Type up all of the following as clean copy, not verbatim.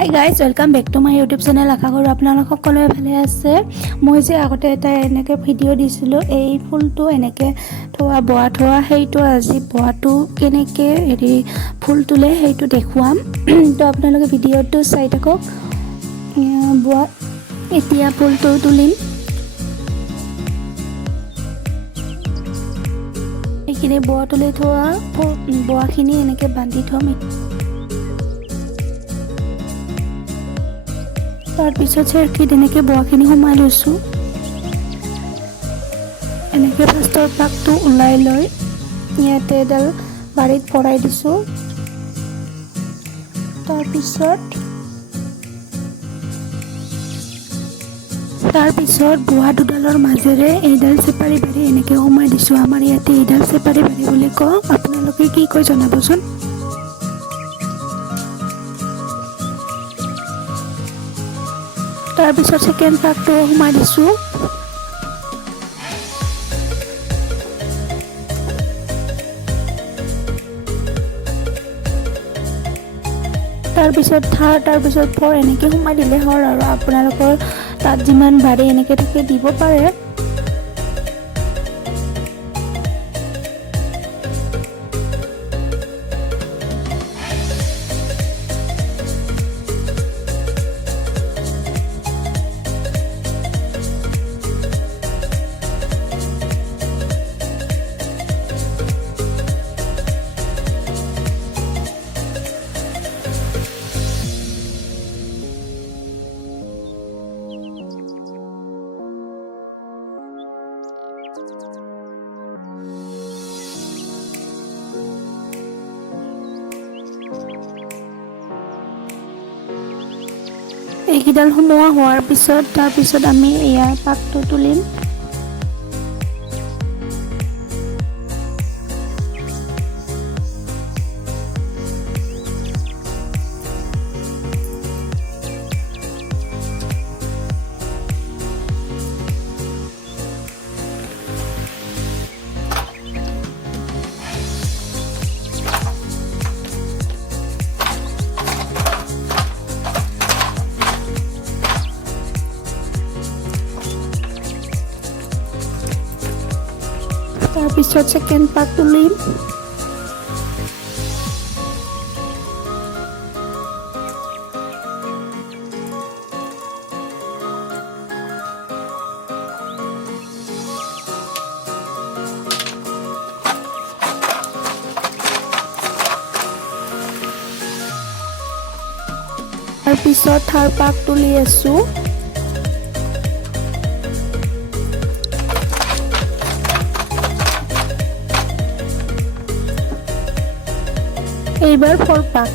Hi guys, welcome back to my YouTube channel. আশা কৰো আপোনালোক সকলোৱে ভালে আছে। মই যে আগতে এটা এনেকে ভিডিও দিছিলো এই ফুলটো এনেকে বোৱা থোৱা সেইটো আজি বোৱাটো কেনেকে এৰি ফুল তুলে সেইটো দেখুৱাম। তো আপোনালোকে ভিডিওটো চাই থাকক। বোৱা এতিয়া ফুলটো তুলিম। এইখিনি বোৱা তুলি থোৱা বোৱাখিনি এনেকে বান্ধি থম। তাৰ পিছত চেৰকিত এনেকে বোৱাখিনি সোমাই লৈছোঁ। এনেকে ফাৰ্ষ্টৰ পাকটো ওলাই লৈ ইয়াতে এডাল বাৰীত ভৰাই দিছোঁ। তাৰপিছত বোৱা দুডালৰ মাজেৰে এইডাল চেপাৰী বাৰী এনেকে সোমাই দিছোঁ। আমাৰ ইয়াতে এইডাল চেপাৰী বাৰী বুলি কওঁ। আপোনালোকে কি কয় জনাবচোন। তাৰপিছত সেকেন্ড পাকটো সোমাই দিছোঁ। তাৰপিছত থাৰ্ড তাৰপিছত ফ'ৰ এনেকৈ সোমাই দিলে হ'ল আৰু আপোনালোকৰ তাত যিমান বাৰী এনেকৈ থাকে দিব পাৰে। এইকেইডাল সোমোৱা হোৱাৰ পিছত তাৰপিছত আমি ইয়াৰ পাকটো তুলিম। তাৰপিছত সেকেন্ড পাক তুলিম। তাৰপিছত থাৰ্ড পাক তুলি আছোঁ। এইবাৰ ফ'ৰ পাক।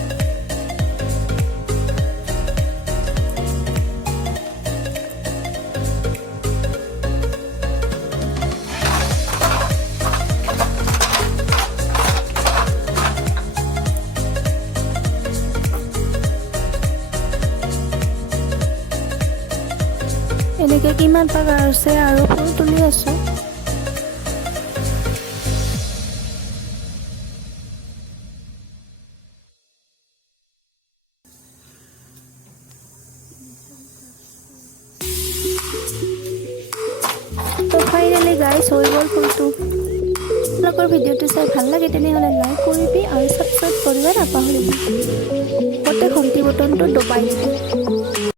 এনেকে কিমান পাক আছে আৰু ফুল তুলি আছোঁ। তো ফাইনেলি গাইজ হৈ গ'ল ফুলটো। আপোনালোকৰ ভিডিঅ'টো চাই ভাল লাগে তেনেহ'লে লাইক কৰিবি আৰু ছাবস্ক্ৰাইব কৰিব নাপাহৰিবি। গোটেই ঘণ্টি বটনটো দবাই দিবি।